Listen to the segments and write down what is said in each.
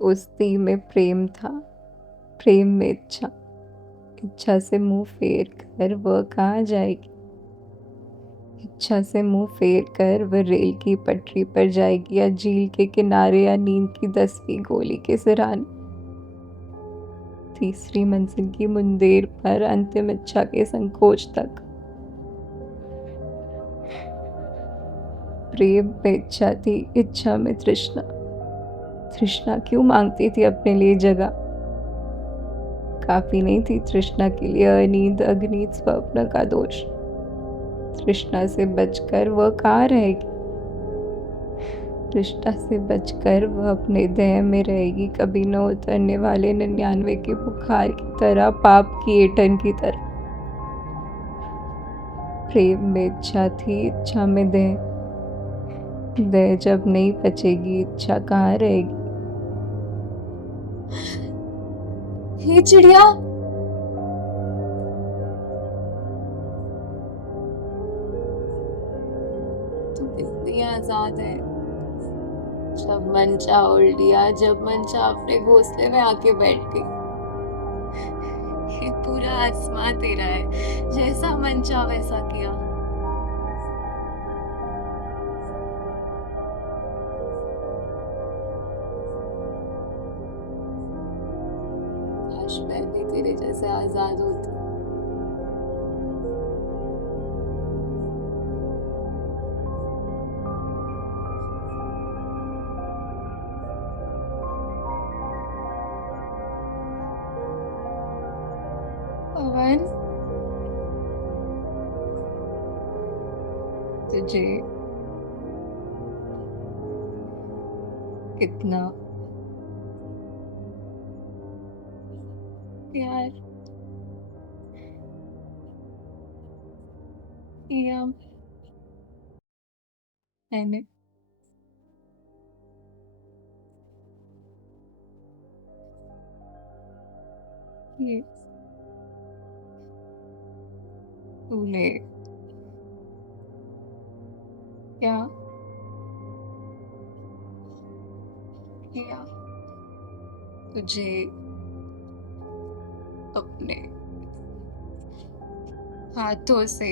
दोस्ती में प्रेम था, प्रेम में इच्छा, इच्छा से मुंह फेर कर वह कहाँ जाएगी। इच्छा से मुंह फेर कर वह रेल की पटरी पर जाएगी, या झील के किनारे, या नींद की 10वीं गोली के सिरहाने। तीसरी मंजिल की मुंदेर पर, अंतिम इच्छा के संकोच तक। प्रेम में इच्छा थी, इच्छा में तृष्णा। तृष्णा क्यों मांगती थी अपने लिए जगह? काफी नहीं थी तृष्णा के लिए अनींद अग्नि स्वप्न का दोष। तृष्णा से बचकर वह कहाँ रहेगी? तृष्णा से बचकर वह अपने देह में रहेगी, कभी न उतरने वाले 99 के बुखार की तरह, पाप की ऐंठन की तरह। प्रेम में इच्छा थी, इच्छा में देह। देह जब नहीं बचेगी, इच्छा कहाँ रहेगी? ये चिड़िया तू कितनी आजाद है। जब मन चाहा उड़ लिया, जब मन चाहा अपने घोंसले में आके बैठ गई। ये पूरा आसमां तेरा है, जैसा मन चाहा वैसा किया। काश मैं भी तेरे जैसे आजाद होती। पवन, तुझे कितना प्यार किया मैंने। ये तूने क्या किया? तुझे अपने हाथों से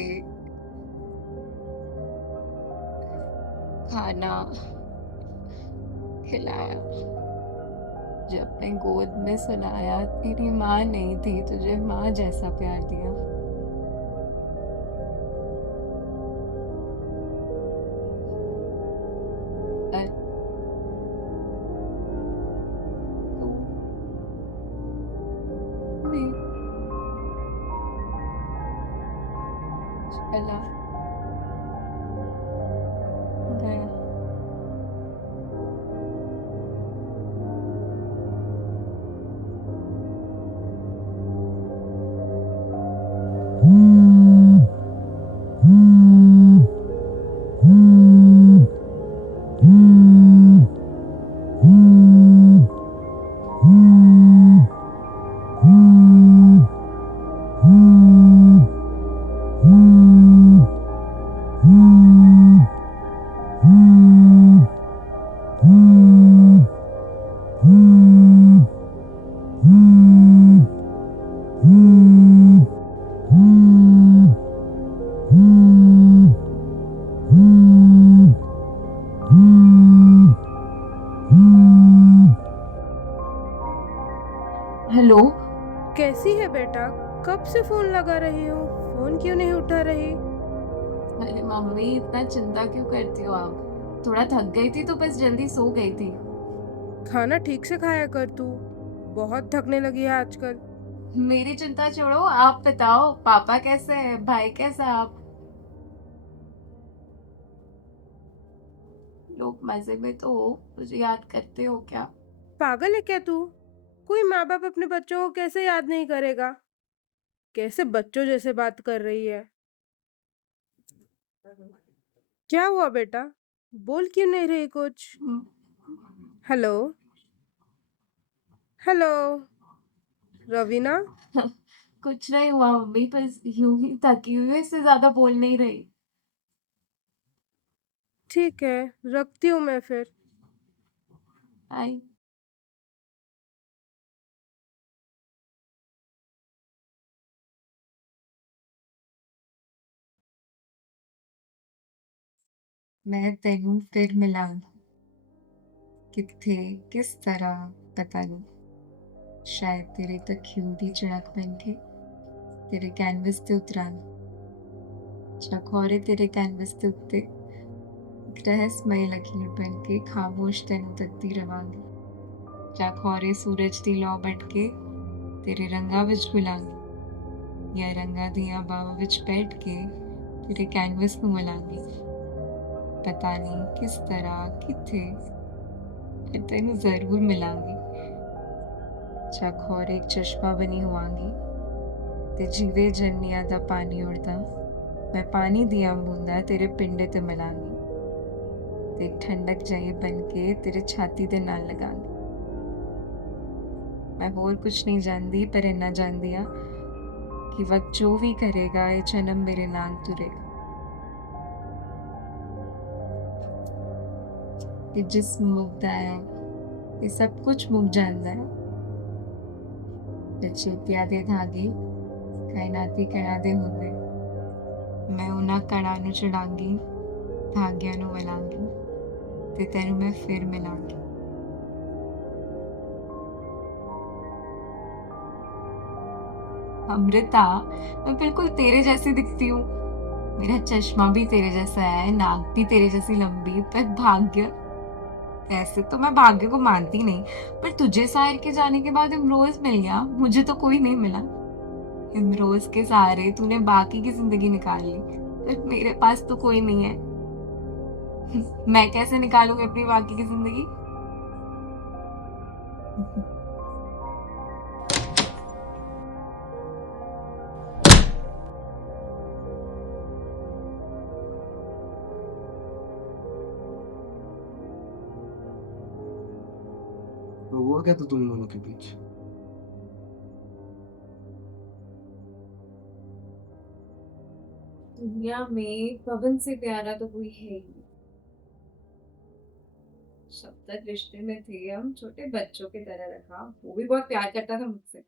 खाना खिलाया, जब अपने गोद में सुलाया। तेरी माँ नहीं थी, तुझे माँ जैसा प्यार दिया। और तू भी चला गया। हेलो। कैसी है बेटा? कब से फोन लगा रही हूँ, फोन क्यों नहीं उठा रही? अरे मम्मी, इतना चिंता क्यों करती हो आप? थोड़ा थक गई थी तो बस जल्दी सो गई थी। खाना ठीक से खाया कर तू, बहुत थकने लगी है आजकल। मेरी चिंता छोड़ो, आप बताओ पापा कैसे हैं, भाई कैसा है? आप लोग मजे में तो हो, मुझे याद करते हो क्या? पागल है क्या तू? कोई माँ बाप अपने बच्चों को कैसे याद नहीं करेगा? कैसे बच्चों जैसे बात कर रही है? क्या हुआ बेटा? बोल क्यों नहीं रही कुछ? हम्म, हेलो? हेलो? रवीना? कुछ नहीं हुआ मम्मी, बस यूं ही थकी हुई हूँ, इससे ज्यादा बोल नहीं रही। ठीक है, रखती हूँ मैं फिर। आई। मैं तेनू फिर मिलांगी। कित्थे किस तरह पता नहीं। शायद तेरे तक ख्यूदी चड़क बन के तेरे कैनवस ते उतरांगी। चखौरे तेरे कैनवस ते उत्ते एक रहस्यमय लकीर बन के खामोश तेनू तकती रवांगी। चखौरे सूरज दी लौ बन के तेरे रंगा विच घुलांगी या रंगा दियां बावां विच बैठ के तेरे कैनवस नू मलांगी। पता नहीं किस तरह कित्थे पर तेनू जरूर मिलांगी। चखौरे एक चश्मा बनी होवांगी ते जीवे जन्निया दा पानी उड़दा मैं पानी दियां बूंदा तेरे पिंडे ते मिलांगी ते एक ठंडक जाई बन के तेरे छाती दे नाल लगांगी। मैं होर कुछ नहीं जानदी पर इन्ना जानदी आ कि वक्त जो भी करेगा ये जन्म मेरे नाल तुरेगा। ये जिस्म मुकदा है ये सब कुछ मुक जांदा है चेतिया दे धागे कायनाती कणा दे हुंदे। मैं उन्हां कणा नू चढ़ांगी धागियां नू मिलांगी ते तेनू मैं फिर मिलांगी। अमृता, मैं बिल्कुल तेरे जैसी दिखती हूँ। मेरा चश्मा भी तेरे जैसा है, नाक भी तेरे जैसी लंबी, पर भाग्य ऐसे तो मैं भाग्य को मानती नहीं, पर तुझे साहिर के जाने के बाद इमरोज मिल गया, मुझे तो कोई नहीं मिला। इमरोज के सहारे तूने बाकी की जिंदगी निकाल ली, पर मेरे पास तो कोई नहीं है। मैं कैसे निकालूंगी अपनी बाकी की जिंदगी? तो हुआ क्या था तुम दोनों के बीच? दुनिया में पवन से प्यारा तो कोई है ही नहीं। जब तक रिश्ते में थे हम छोटे बच्चों की तरह रखा, वो भी बहुत प्यार करता था मुझसे।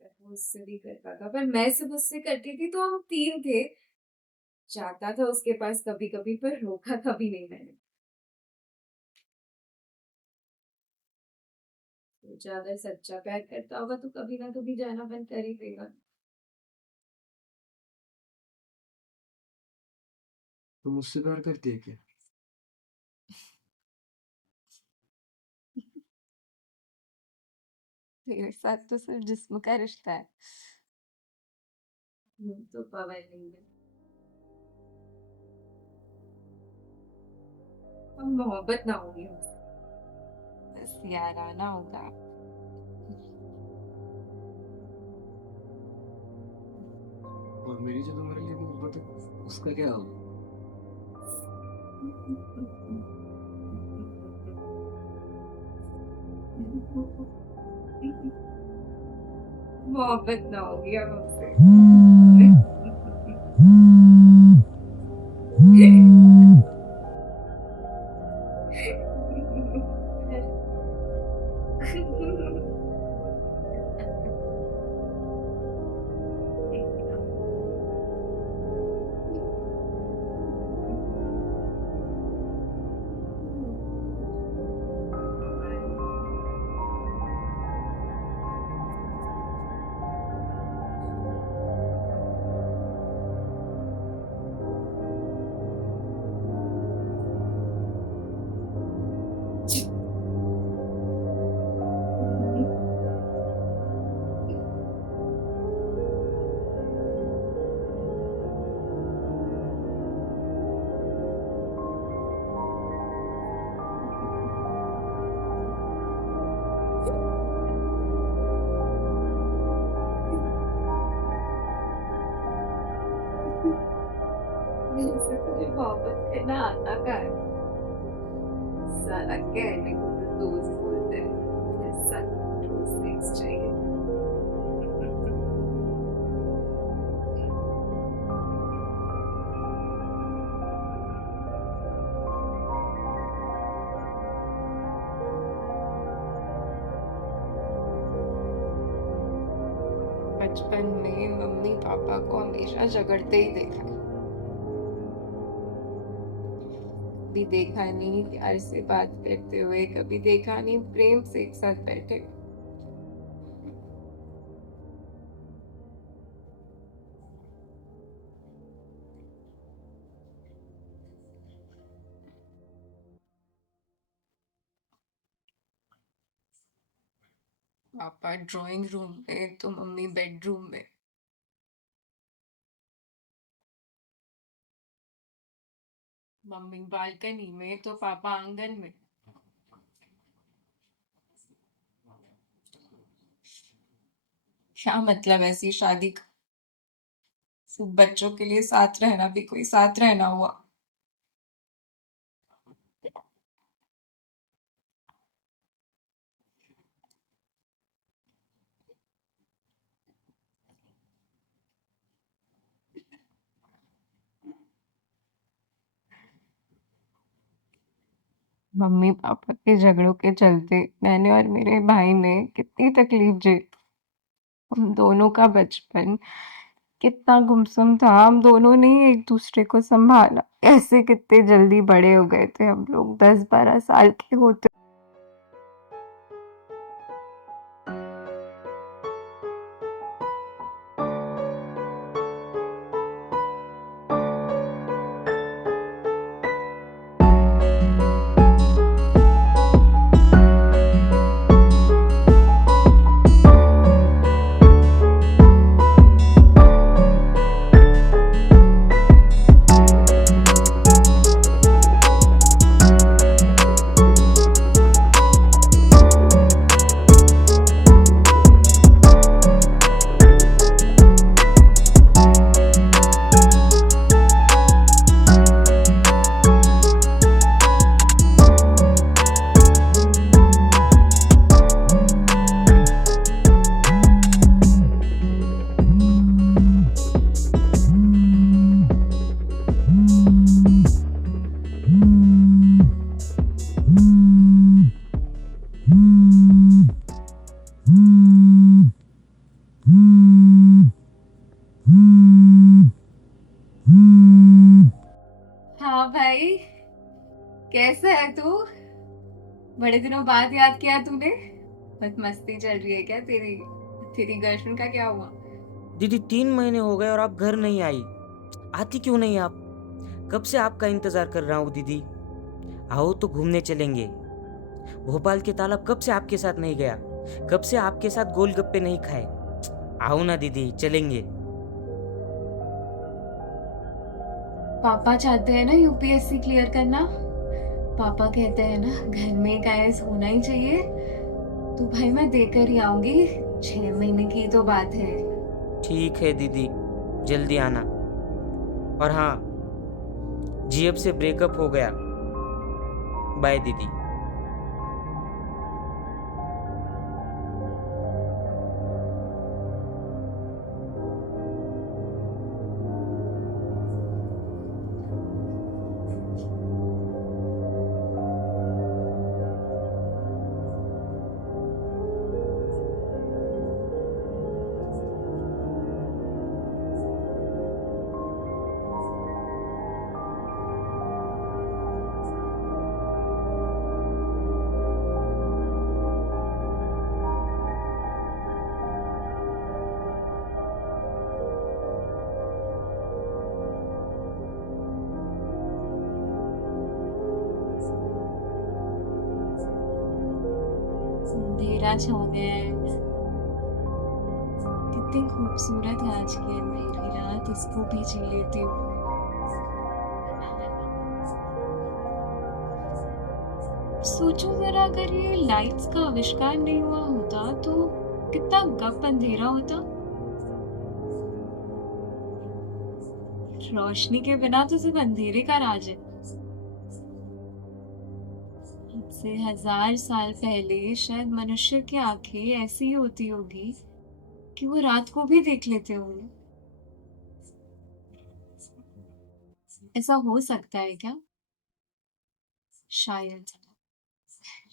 वो उससे भी करता था, पर मैं सिर्फ उससे करती थी, तो हम तीन थे। जाता था उसके पास कभी कभी, पर रोका कभी नहीं मैंने। तो ज्यादा सच्चा प्यार करता होगा तो कभी ना कभी जाना बंद कर ही देगा। तुम मुझसे प्यार करती है क्या? तेरे साथ तो सिर्फ जिस्म का रिश्ता है। तो पवन नहीं है। हम मोहब्बत ना होगी हमसे, बस याराना होगा। और मेरी जो तुम्हारे लिए मोहब्बत है उसका क्या होगा? मोहब्बत ना होगी अब हमसे। मेरे से तुझे मोहब्बत करना आता कहाँ है? साला कहने को तो दोस्त बोलते हैं, ऐसा रोज सेक्स चाहिए। बचपन में मम्मी पापा को हमेशा झगड़ते ही देखा है। कभी देखा नहीं प्यार से बात करते हुए, कभी देखा नहीं प्रेम से एक साथ बैठे। पापा ड्राइंग रूम में तो मम्मी बेडरूम में। मम्मी बालकनी में तो पापा आंगन में। क्या मतलब ऐसी शादी का? सिर्फ बच्चों के लिए साथ रहना भी कोई साथ रहना हुआ? मम्मी पापा के झगड़ों के चलते मैंने और मेरे भाई ने कितनी तकलीफ झेली। हम दोनों का बचपन कितना गुमसुम था। हम दोनों ने ही एक दूसरे को संभाला। ऐसे कितने जल्दी बड़े हो गए थे हम लोग, 10-12 साल के होते। हाँ भाई, कैसा है तू? बड़े दिनों बाद याद किया तूने। बस मस्ती चल रही है क्या तेरी? तेरी गर्लफ्रेंड का क्या हुआ? दीदी 3 महीने हो गए और आप घर नहीं आई। आती क्यों नहीं आप? कब से आपका इंतजार कर रहा हूँ दीदी। आओ तो घूमने चलेंगे। भोपाल के तालाब कब से आपके साथ नहीं गया। कब से आपके साथ गोलगप्पे नहीं खाए। आओ ना दीदी, चलेंगे। पापा चाहते हैं ना यूपीएससी क्लियर करना। पापा कहते हैं ना घर में एक आईएएस होना ही चाहिए। तो भाई मैं देकर ही आऊंगी। 6 महीने की तो बात है। ठीक है दीदी, जल्दी आना। और हाँ, जीएफ से ब्रेकअप हो गया। बाय दीदी। अंधेरा छा गया है। कितनी खूबसूरत है आज की अंधेरी रात, इसको भी जी लेती हूँ। सोचो जरा, अगर ये लाइट्स का आविष्कार नहीं हुआ होता तो कितना गप अंधेरा होता। रोशनी के बिना तो सिर्फ अंधेरे का राज है। से 1000 साल पहले शायद मनुष्य की आंखें ऐसी ही होती होगी कि वो रात को भी देख लेते होंगे। ऐसा हो सकता है क्या? शायद।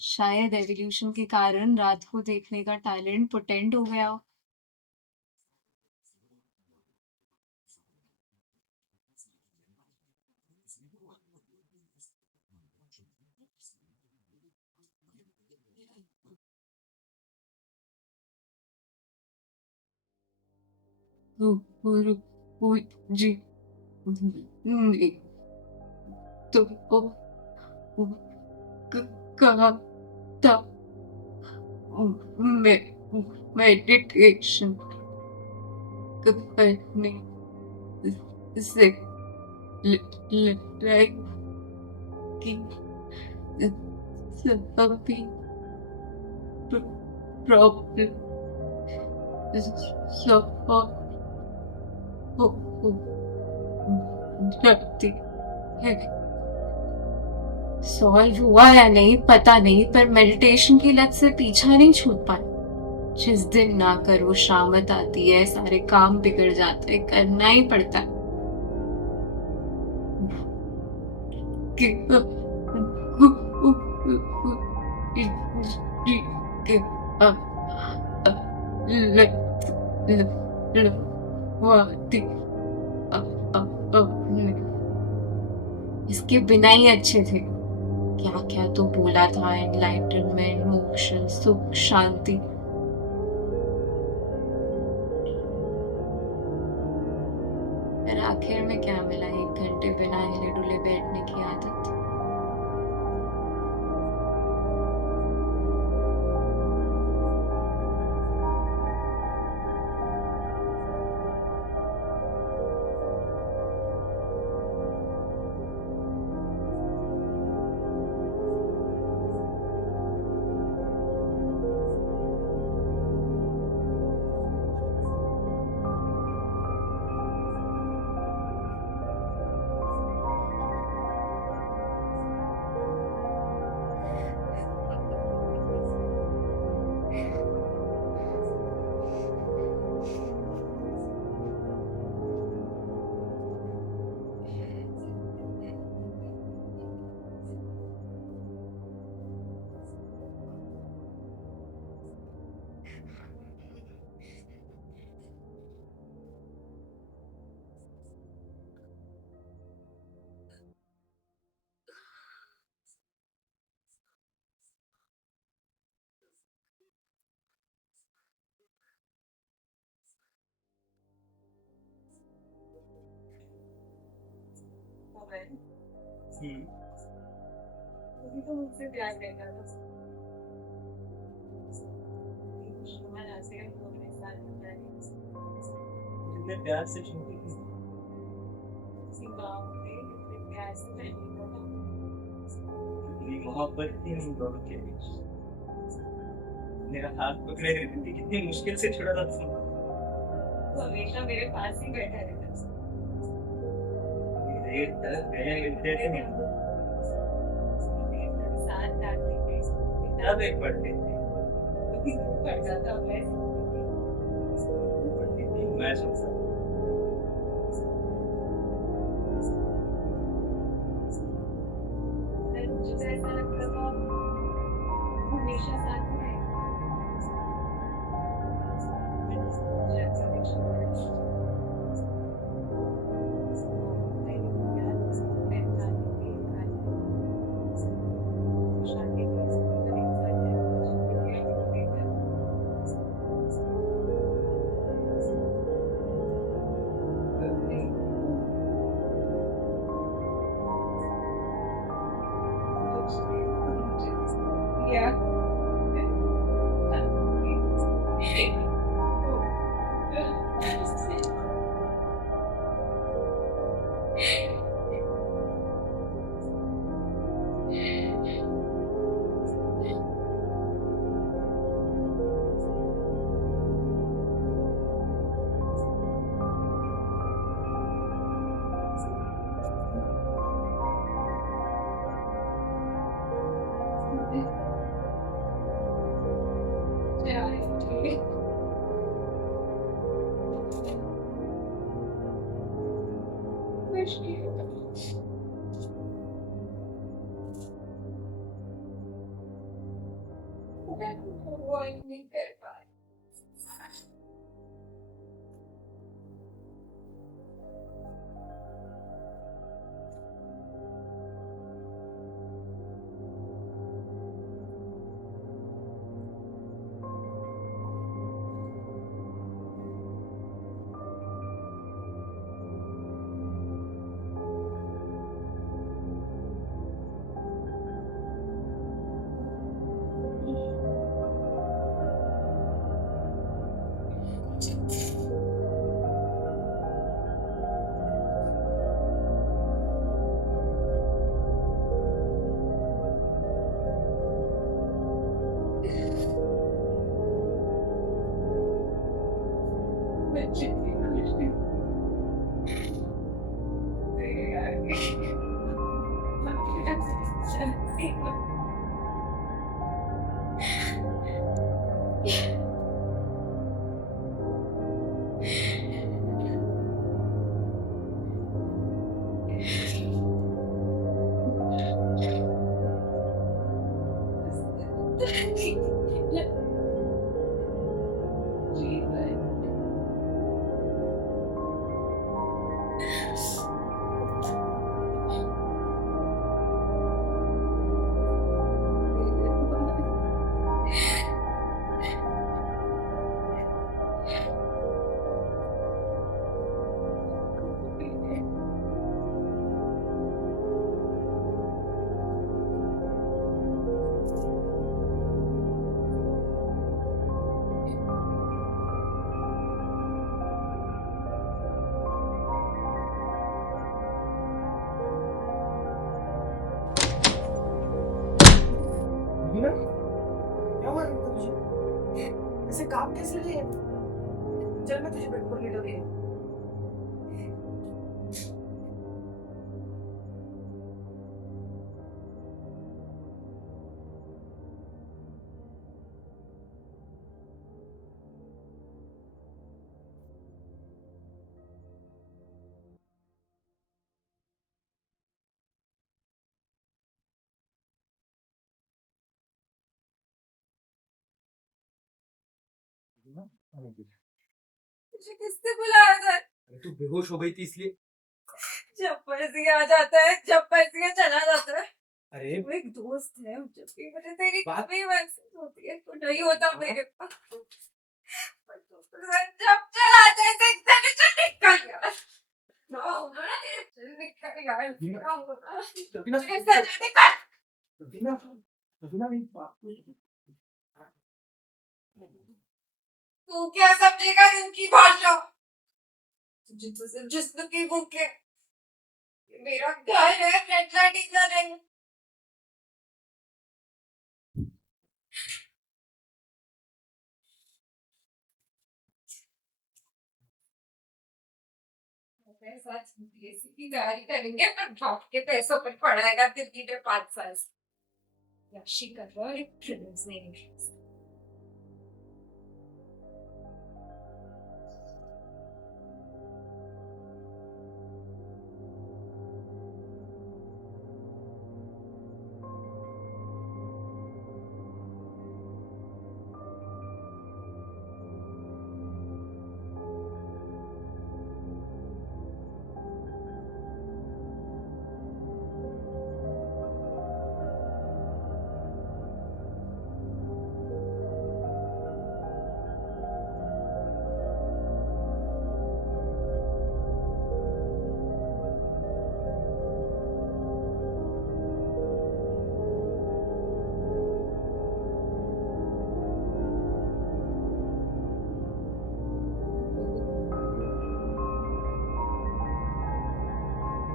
शायद एवोल्यूशन के कारण रात को देखने का टैलेंट पोटेंट हो गया हो। और वो जी नहीं तो वो कहा था मैं मेडिटेशन करने से लड़ाई की सभी प्रॉब्लम सॉल्व हो जाती है। सॉल्व हुआ या नहीं पता नहीं, पर मेडिटेशन की लत से पीछा नहीं छूट पाया। जिस दिन ना करो शामत आती है, सारे काम बिगड़ जाते हैं, करना ही पड़ता है। कि कि ल- ल- लड़वाती इसके बिना ही अच्छे थे। क्या क्या तो बोला था, एनलाइटनमेंट, मोक्ष, सुख, शांति। पर आखिर में क्या मिला? 1 घंटे बिना हिले डुले बैठने की आदत। इतने प्यार से छूटी थी। इतनी मोहब्बत थी हम दोनों के बीच। मेरा हाथ पकड़े रहती थी, कितनी मुश्किल से छुड़ा था तुम। मेरे तरफ गए मिलते थे, तब एक पढ़ते थे। पढ़ती थी, मैं सोचता था। मीना, क्या हुआ मीना तुझे? ऐसे काम कैसे लिए? चल मैं तुझे बेड पर लेटा दिया। मुझे किसने बुलाया था? अरे तू बेहोश हो गई थी इसलिए। जब मर्जी आ जाता है, जब मर्जी चला जाता है। अरे वो एक दोस्त है, जब भी मुझे तेरी बात- कमी महसूस होती है तो नहीं होता मेरे पास। जब चलाते हैं तो एकदम से निकल गया। निकल गया। रवीना, मेरे सर से निकल। रवीना, रवीना मेरी बात सुन। तू क्या समझेगा इनकी भाषा? तुझे तो सिर्फ जिस्म की भूख है। ये मेरा घर है, फ्लैट घर है। मेरे साथ बीएससी की तैयारी करेंगे पर बाप के पैसों पर पढ़ाएगा दिल्ली में 5 साल से। याशी कर रहा है, प्रिंस नहीं।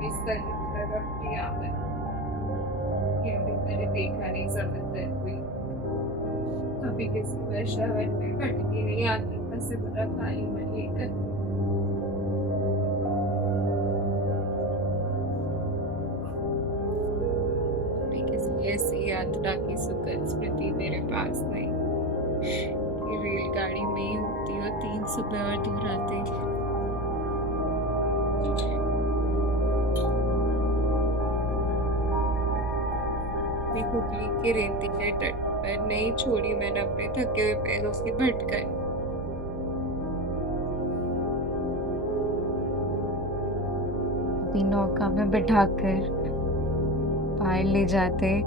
इस तरह किया कि अभी मैंने देखा नहीं समझता कोई। अभी किसी पर शहर में भटकी नहीं आती से बड़ा खाली मन लेकर। अभी किसी ऐसी यात्रा की सुखद स्मृति मेरे पास नहीं कि रेलगाड़ी में ही होती और 3 सुबह और दूर आते। हुगली के रेती के तट पर नहीं छोड़ी मैंने अपने थके हुए पैरों की भटकन। अभी नौका में बिठाकर पार ले जाते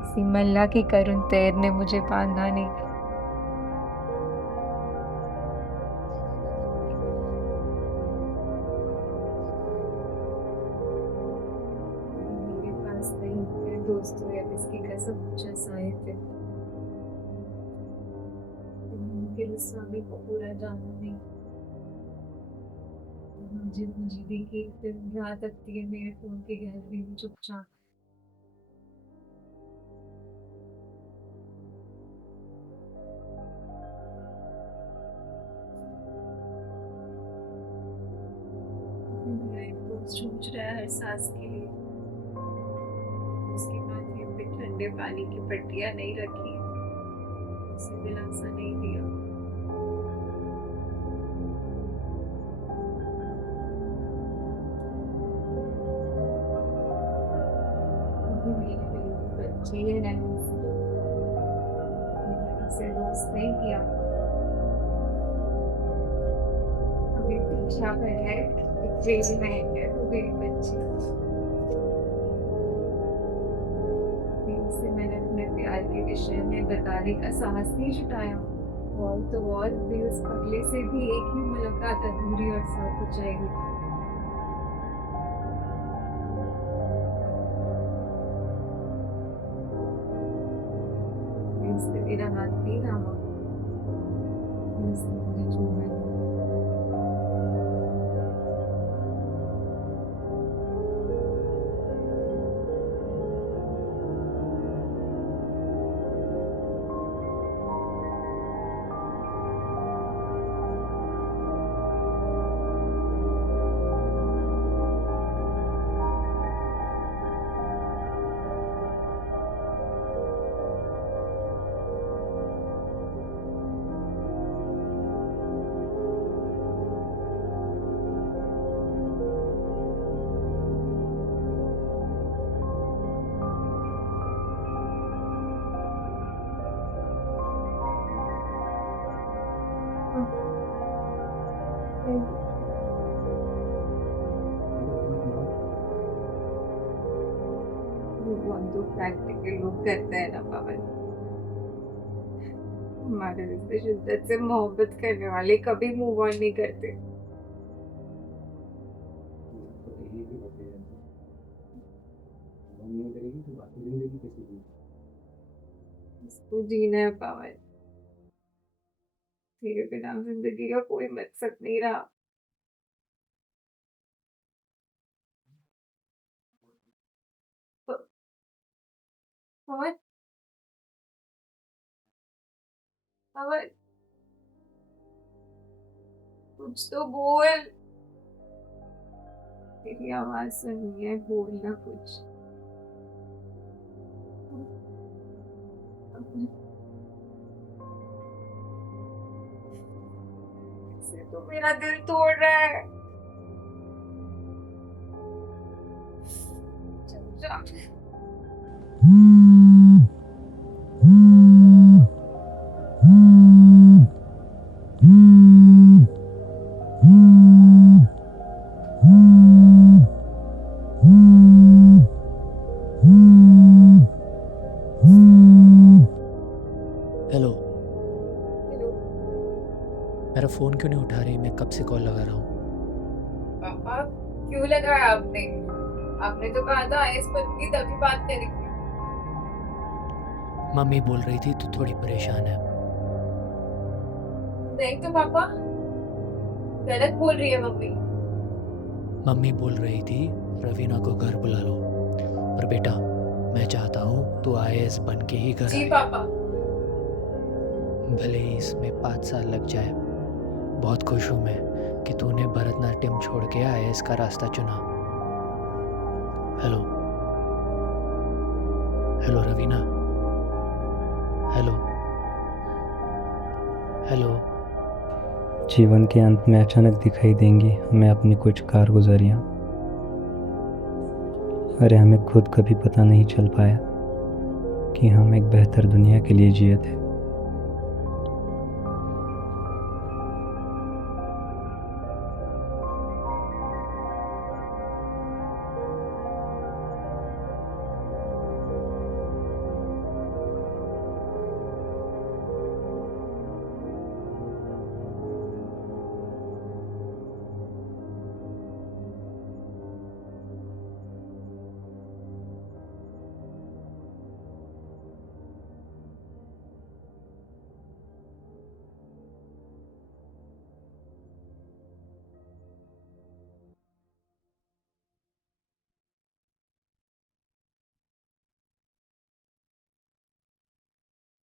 किसी मल्ला की करुण तैर ने मुझे बांधा नहीं। मेरे पास नहीं मेरे दोस्तों या किसकी कसम मुझे साहित्य फिर स्वामी को पूरा जाना नहीं। मुझे देखी फिर रात तकती है मेरे फोन के गैलरी में चुपचाप। जूझ रहा है हर सांस के लिए। उसके बाद ये पे ठंडे पानी की पट्टियां नहीं रखी, उसे दिलासा नहीं दिया। अभी मेरी बेटी बच्ची है रहने से दोस्त नहीं किया। अभी पीछा कर है, क्रेजी नहीं है वो मेरी बच्ची। अभी उसे मैंने अपने प्यार के विषय में बताने का साहस नहीं जुटाया। और तो और भी उस पगले से भी एक ही मुलाकात अधूरी और साथ हो जाएगी। उसने मेरा हाथ नहीं थामा, उसने मुझे छूआ नहीं। बहुत तो प्रैक्टिकल लोग करते हैं ना पवन। हमारे रिश्ते शिद्दत से मोहब्बत करने वाले कभी मूव ऑन नहीं करते। इसको जीना है पवन, तेरे बिना जिंदगी का कोई मकसद नहीं रहा। पवन, पवन, कुछ तो बोल। तेरी आवाज सुननी है, बोलना कुछ। इससे तो मेरा दिल तोड़ रहा है। चल जा। हेलो, हेलो मेरा फ़ोन क्यों नहीं उठा रही? मैं कब से कॉल लगा रहा हूँ। पापा, क्यों लगाया आपने? आपने तो कहा था आईएएस बनूंगी तभी बात करेंगे। मम्मी बोल रही थी तू थोड़ी परेशान है। नहीं तो पापा, गलत बोल रही है मम्मी। मम्मी बोल रही थी रवीना को घर बुला लो, और बेटा मैं चाहता हूँ तू आईएएस बन के ही घर जी आए। पापा। भले ही इसमें 5 साल लग जाए। बहुत खुश हूँ मैं कि तूने भरतनाट्यम छोड़ के आईएएस का रास्ता चुना। Hello, hello Raveena, hello, hello. जीवन के अंत में अचानक दिखाई देंगी हमें अपनी कुछ कारगुजारियाँ। अरे हमें खुद कभी पता नहीं चल पाया कि हम एक बेहतर दुनिया के लिए जिए थे।